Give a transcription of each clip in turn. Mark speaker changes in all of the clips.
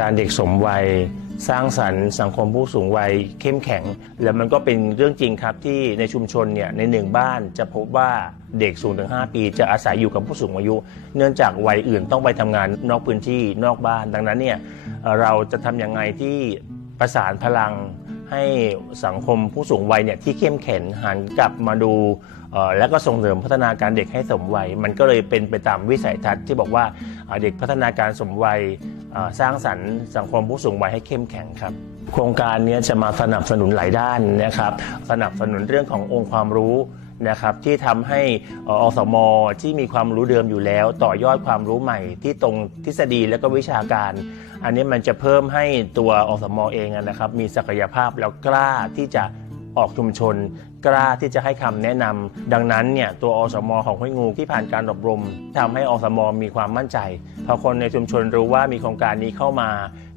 Speaker 1: การเด็กสมวัย สร้างสรรค์สังคมผู้สูงวัยเข้มแข็ง และมันก็เป็นเรื่องจริงครับที่ในชุมชนเนี่ยในหนึ่งบ้านจะพบว่าเด็กสูงถึง 5 ปี จะอาศัยอยู่กับผู้สูงอายุ เนื่องจากวัยอื่นต้องไปทำงานนอกพื้นที่นอกบ้าน ดังนั้นเนี่ยเอ่อเราจะทำยังไงที่ประสานพลัง ให้สังคมผู้สูงวัยเนี่ยที่เข้มแข็งหันกลับมาดูและก็ส่งเสริมพัฒนาการเด็กให้สมวัย มันก็เลยเป็นไปตามวิสัยทัศน์ที่บอกว่าเด็กพัฒนาการสมวัยสร้างสรรค์สังคมผู้สูงวัยให้เข้มแข็งครับ โครงการนี้จะมาสนับสนุนหลายด้านนะครับ สนับสนุนเรื่องขององค์ความรู้ นะครับที่ทำให้ออสมที่มีความรู้เดิมอยู่แล้ว ต่อยอดความรู้ใหม่ที่ตรงทฤษฎีและก็วิชาการ อันนี้มันจะเพิ่มให้ตัวอสมเองนะครับ มีศักยภาพแล้วกล้าที่จะ ออกชุมชน กล้าที่จะให้คำแนะนำดังนั้นเนี่ยตัวอสมของห้วยงูที่ผ่านการอบรมทำให้อสมมีความมั่นใจ พอคนในชุมชนรู้ว่ามีโครงการนี้เข้ามา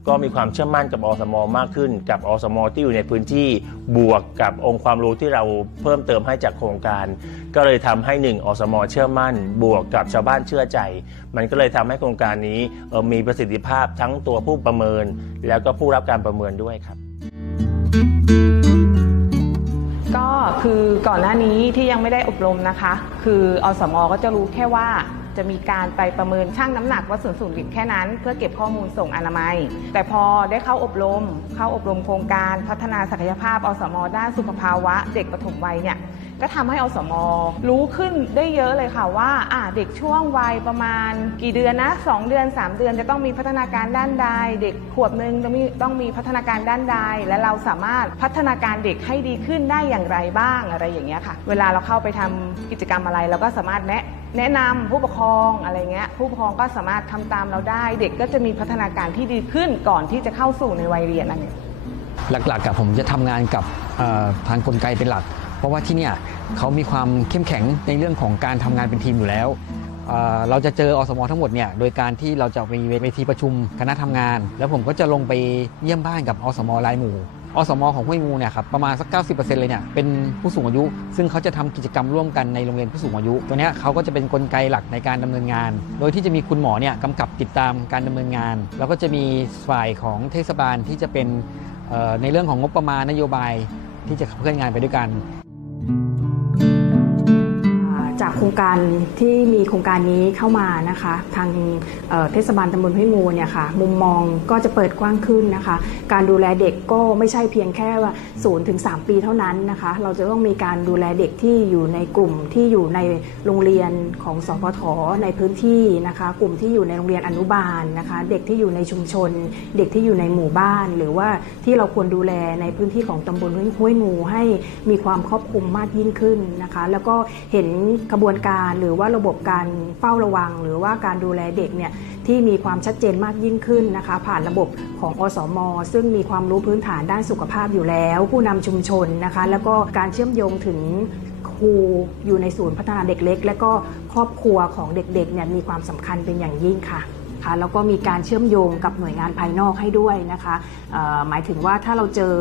Speaker 1: ก็มีความเชื่อมั่นกับอสมมากขึ้น กับอสมที่อยู่ในพื้นที่บวกกับองค์ความรู้ที่เราเพิ่มเติมให้จากโครงการ ก็เลยทำให้หนึ่งอสมเชื่อมั่น บวกกับชาวบ้านเชื่อใจ มันก็เลยทำให้โครงการนี้มีประสิทธิภาพทั้งตัวผู้ประเมิน แล้วก็ผู้รับการประเมินด้วยครับ
Speaker 2: ก่อนหน้านี้ที่ยังไม่ได้อบรมนะคะ คืออสมก็จะรู้แค่ว่าจะมีการไปประเมินช่างน้ำหนักวัดส่วนสูงดิบแค่นั้น เพื่อเก็บข้อมูลส่งอนามัย แต่พอได้เข้าอบรม เข้าอบรมโครงการพัฒนาศักยภาพอสม ด้านสุขภาวะ เด็กปฐมวัยเนี่ย ก็ทำให้อสมอรู้ขึ้นได้เยอะเลยค่ะว่าอ่าเด็กช่วงวัยประมาณ กี่เดือนนะ 2 เดือน 3 เดือนจะต้องมีพัฒนาการด้านใด เด็กขวบหนึ่งต้องมีต้องมีพัฒนาการด้านใด และเราสามารถพัฒนาการเด็กให้ดีขึ้นได้อย่างไรบ้างอะไรอย่างเงี้ยค่ะ เวลาเราเข้าไปทำกิจกรรมอะไรเราก็สามารถแนะแนะนำผู้ปกครองอะไรเงี้ยผู้ปกครองก็สามารถทำตามเราได้ เด็กก็จะมีพัฒนาการที่ดีขึ้นก่อนที่จะเข้าสู่ในวัยเรียนนั่นเอง
Speaker 3: หลักๆกับผมจะทำงานกับทางกลไกเป็นหลัก เพราะว่าที่เนี่ยเขามีความเข้มแข็งในเรื่องของการทำงานเป็นทีมอยู่แล้วเเราจะเจออสมทั้งหมดเนี่ยโดยการที่เราจะมีเวทีประชุมคณะทำงาน แล้วผมก็จะลงไปเยี่ยมบ้านกับอสมรายหมู่อสมของห้วยงูเนี่ยครับประมาณสัก 90%เลยเนี่ยเป็นผู้สูงอายุ ซึ่งเขาจะทำกิจกรรมร่วมกันในโรงเรียนผู้สูงอายุ ตัวนี้เขาก็จะเป็นกลไกหลักในการดำเนินงาน โดยที่จะมีคุณหมอเนี่ยกำกับติดตามการดำเนินงาน แล้วก็จะมีฝ่ายของเทศบาลที่จะเป็นในเรื่องของงบประมาณนโยบายที่จะขับเคลื่อนงานไปด้วยกัน
Speaker 4: จาก โครงการที่มีโครงการนี้เข้ามานะคะ ทางเเทศบาลตำบลห้วยงูเนี่ยค่ะมุมมองก็จะเปิดกว้างขึ้นนะคะ การดูแลเด็กก็ไม่ใช่เพียงแค่ว่า0ถึง3ปีเท่านั้นนะคะ เราจะต้องมีการดูแลเด็กที่อยู่ในกลุ่มที่อยู่ในโรงเรียนของสพทในพื้นที่นะคะ กลุ่มที่อยู่ในโรงเรียนอนุบาลนะคะ เด็กที่อยู่ในชุมชน เด็กที่อยู่ในหมู่บ้าน หรือว่าที่เราควรดูแลในพื้นที่ของตำบลห้วยงูให้มีความครอบคลุมมากยิ่งขึ้นนะคะ แล้วก็เห็นกระบวนการหรือว่าระบบการเฝ้าระวัง หรือว่าการดูแลเด็กเนี่ยที่มีความชัดเจนมากยิ่งขึ้นนะคะ ผ่านระบบของอสม ซึ่งมีความรู้พื้นฐานด้านสุขภาพอยู่แล้ว ผู้นำชุมชนนะคะ แล้วก็การเชื่อมโยงถึงครูอยู่ในศูนย์พัฒนาเด็กเล็ก และก็ครอบครัวของเด็กๆเนี่ยมีความสำคัญเป็นอย่างยิ่งค่ะ คะแล้วก็มีการเชื่อมโยงกับหน่วยงานภายนอกให้ด้วยนะคะหมายถึงว่าถ้าเราเจอ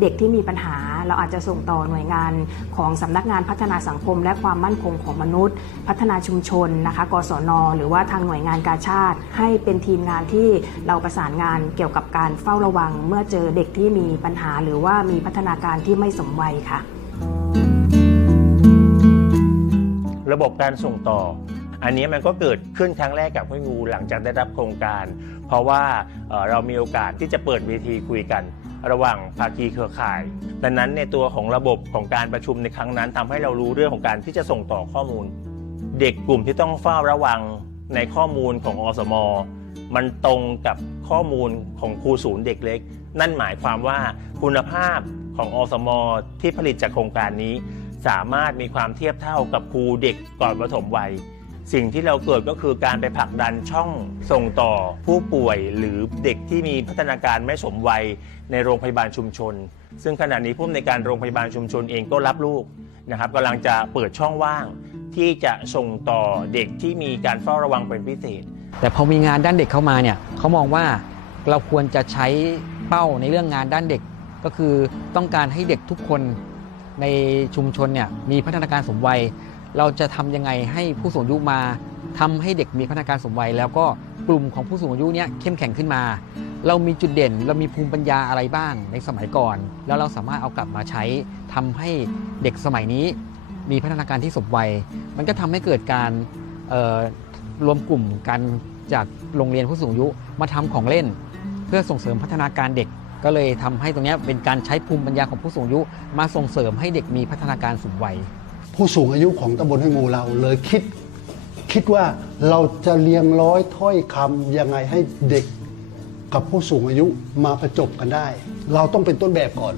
Speaker 4: เด็กที่มีปัญหา เราอาจจะส่งต่อหน่วยงานของสำนักงานพัฒนาสังคม และความมั่นคงของมนุษย์ พัฒนาชุมชนนะคะกศน หรือว่าทางหน่วยงานกาชาติ ให้เป็นทีมงานที่เราประสานงานเกี่ยวกับการเฝ้าระวัง เมื่อเจอเด็กที่มีปัญหา หรือว่ามีพัฒนาการที่ไม่สมวัยค่ะ
Speaker 1: ระบบการส่งต่อ อันนี้มันก็เกิดขึ้นครั้งแรกกับห้วยงูหลังจากได้รับโครงการ เพราะว่าเรามีโอกาสที่จะเปิดเวทีคุยกันระหว่างภาคีเครือข่าย ดังนั้นในตัวของระบบของการประชุมในครั้งนั้นทำให้เรารู้เรื่องของการที่จะส่งต่อข้อมูล เด็กกลุ่มที่ต้องเฝ้าระวังในข้อมูลของอสม มันตรงกับข้อมูลของครูศูนย์เด็กเล็ก นั่นหมายความว่าคุณภาพของอสม ที่ผลิตจากโครงการนี้ สามารถมีความเทียบเท่ากับครูเด็กก่อนประถมวัย สิ่งที่เราเกิดก็คือการไปผลักดันช่องส่งต่อผู้ป่วยหรือเด็กที่มีพัฒนาการไม่สมวัยในโรงพยาบาลชุมชน ซึ่งขณะนี้ผู้อำนการโรงพยาบาลชุมชนเองก็รับลูกนะครับกำลังจะเปิดช่องว่าง ที่จะส่งต่อเด็กที่มีการเฝ้าระวังเป็นพิเศษ
Speaker 3: แต่พอมีงานด้านเด็กเข้ามาเนี่ยเขามองว่าเราควรจะใช้เป้าในเรื่องงานด้านเด็ก ก็คือต้องการให้เด็กทุกคนในชุมชนเนี่ยมีพัฒนาการสมวัย เราจะทำยังไงให้ผู้สูงอายุมาทำให้เด็กมีพัฒนาการสมวัย แล้วก็กลุ่มของผู้สูงอายุเนี่ยเข้มแข็งขึ้นมา เรามีจุดเด่น เรามีภูมิปัญญาอะไรบ้างในสมัยก่อน แล้วเราสามารถเอากลับมาใช้ทำให้เด็กสมัยนี้ มีพัฒนาการที่สมวัย มันก็ทำให้เกิดการรวมกลุ่มกันจากโรงเรียนผู้สูงอายุมาทำของเล่น เพื่อส่งเสริมพัฒนาการเด็กก็เลยทำให้ตรงนี้เป็นการใช้ภูมิปัญญาของผู้สูงอายุมาส่งเสริมให้เด็กมีพัฒนาการสูงวัย
Speaker 5: ผู้สูงอายุของตำบลห้วยงูเราเลยคิดคิดว่าเราจะเรียงร้อยถ้อยคำยังไงให้เด็กกับผู้สูงอายุมาประจบกันได้ เราต้องเป็นต้นแบบก่อน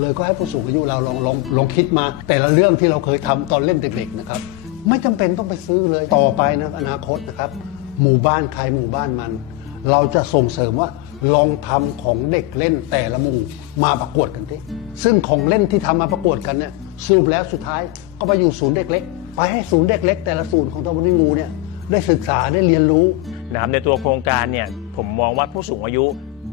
Speaker 5: เลยก็ให้ผู้สูงอายุเราลองลองลองคิดมา แต่ละเรื่องที่เราเคยทำตอนเล่นเด็กๆนะครับ ไม่จำเป็นต้องไปซื้อเลยต่อไปนะอนาคตนะครับ หมู่บ้านใครหมู่บ้านมัน เราจะส่งเสริมว่า ลองทำของเด็กเล่นแต่ละหมู่มาประกวดกันทีซึ่งของเล่นที่ทำมาประกวดกันเนี่ยสรุปแล้วสุดท้ายก็ไปอยู่ศูนย์เด็กเล็ก ไปให้ศูนย์เด็กเล็ก แต่ละศูนย์ของตำบลนิงูเนี่ยได้ศึกษาได้เรียนรู้
Speaker 1: นะครับในตัวโครงการเนี่ยผมมองว่าผู้สูงอายุ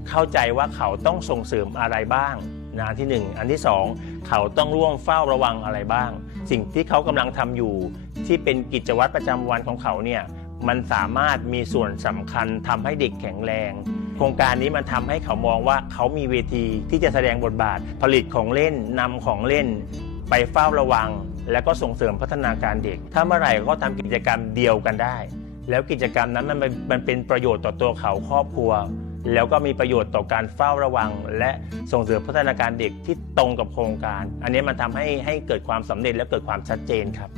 Speaker 1: เข้าใจว่าเขาต้องส่งเสริมอะไรบ้างนะอันที่หนึ่งอันที่สองเขาต้องร่วมเฝ้าระวังอะไรบ้าง สิ่งที่เขากำลังทำอยู่ที่เป็นกิจวัตรประจำวันของเขาเนี่ย มันสามารถมีส่วนสำคัญทำให้เด็กแข็งแรง โครงการนี้มันทำให้เขามองว่าเขามีเวทีที่จะแสดงบทบาท ผลิตของเล่นนำของเล่น ไปเฝ้าระวัง และก็ส่งเสริมพัฒนาการเด็ก ถ้าเมื่อไหร่ก็ทำกิจกรรมเดียวกันได้ แล้วกิจกรรมนั้นมันเป็นมันเป็นประโยชน์ต่อตัวเขาครอบครัว แล้วก็มีประโยชน์ต่อการเฝ้าระวัง และส่งเสริมพัฒนาการเด็กที่ตรงกับโครงการ อันนี้มันทำให้ให้เกิดความสำเร็จและเกิดความชัดเจนครับ